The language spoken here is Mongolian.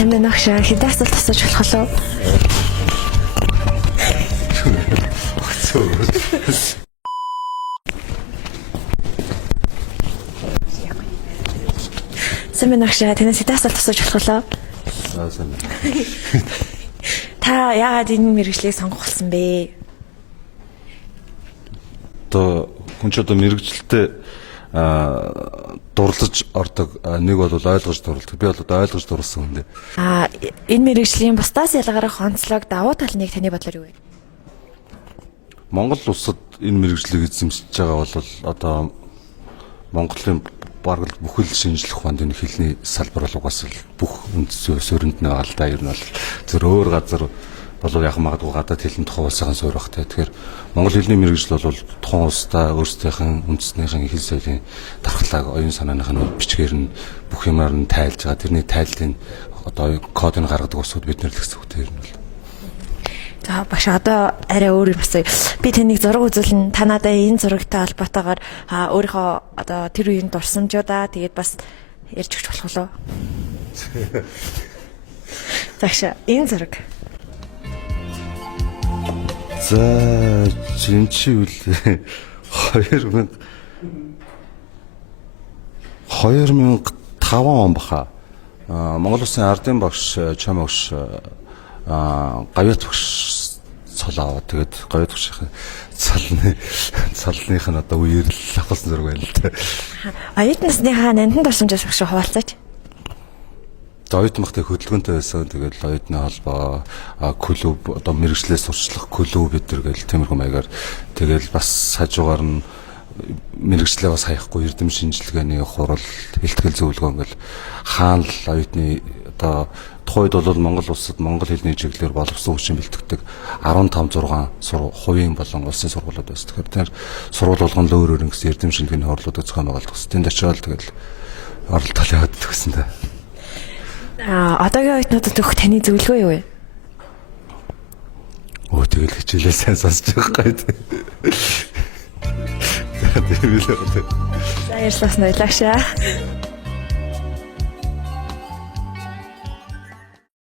Сайн байна агш. Хэдэн асуулт асууж болох уу? Сайн байна агш. Танаас хэдэн асуулт асууж болох уу? Сайн байна. Та яагаад энэ мэргэжлийг сонгох болсон бэ? Одоо хүн ч одоо мэргэжилтэд дурлаж ордог, нэг бол ойлгож дурладаг. Би бол одоо ойлгож дурласан хүн дээ. Энэ мэргэжлийн бусдаас ялгарах онцлог давуу тал нэг таны бодлоор юу вэ? Монгол улсад энэ мэргэжлийг эзэмшиж байгаа бол одоо Монголын бараг бүхэл шинжлэх ухааны хэлний салбар бол угаас л бүх үндэс суурьнд нэг алдаа ер нь бол зөв өөр газар болов яг магадгүй гадаад хэлний тухай улсынхан суурь багтай. Тэгэхээр монгол хэлний мэргэжил бол тухайн улстай өөрсдийнхэн үндэснийхэн хэл соёлын дархлааг, оюун санааных нь бичгээр нь бүх юмар нь тайлж байгаа. Тэрний тайллын одоо кодыг гаргадаг улсууд бид нэр л гэсэн үг тэр нь бол. За багш одоо арай өөр юм асууя. Би таныг зураг үзүүлнэ. Та надад энэ зурагтай холбоотойгоор өөрийнхөө одоо тэр үеийн дурсамжуудаа тэгээд бас ярьж өгч болох уу? Загш энэ зураг. За жинчи үл 2005 он баха. Монгол Улсын ардын багш Чам багш гавьяат багш цолоо. Тэгээд гавьяат багшийн цалных нь одоо үеэр л авсан зураг байна л да. Оюут насныхаа нандин дурсамжаас багш хуваалцаач. Оюутан багтай хөдөлгөөнтэй байсан. Тэгээд оюутны холбоо, клуб, одоо мэргэжлээс сурчлах клуб гэдэр гэл тиймэрхүү маягаар тэгээд бас хажуугаар нь мэргэжлээ бас хаяхгүй эрдэм шинжилгээний хурал, илтгэл зөвлөгөө ингээл хаана л оюутны одоо тухайд бол Монгол улсад монгол хэлний чиглэлээр боловсон хүчин бэлтгэдэг 15-6 хувийн болон улсын сургуулиуд байсан. Тэгэхээр тэр сургууль болгоно л өөр ингэсэн эрдэм шинжилгээний хурлуудыг зохион байгуулдаг. Тэнд очиод тэгэл оролдол яваад төгсөн да. Одоогийн оюутнуудад өгөх таны зөвлөгөө юу вэ? Тэгэл хичээлээ сайн сонсож байгаа гоё. За тийм л үү. За ярьслаас нь баярлалаа.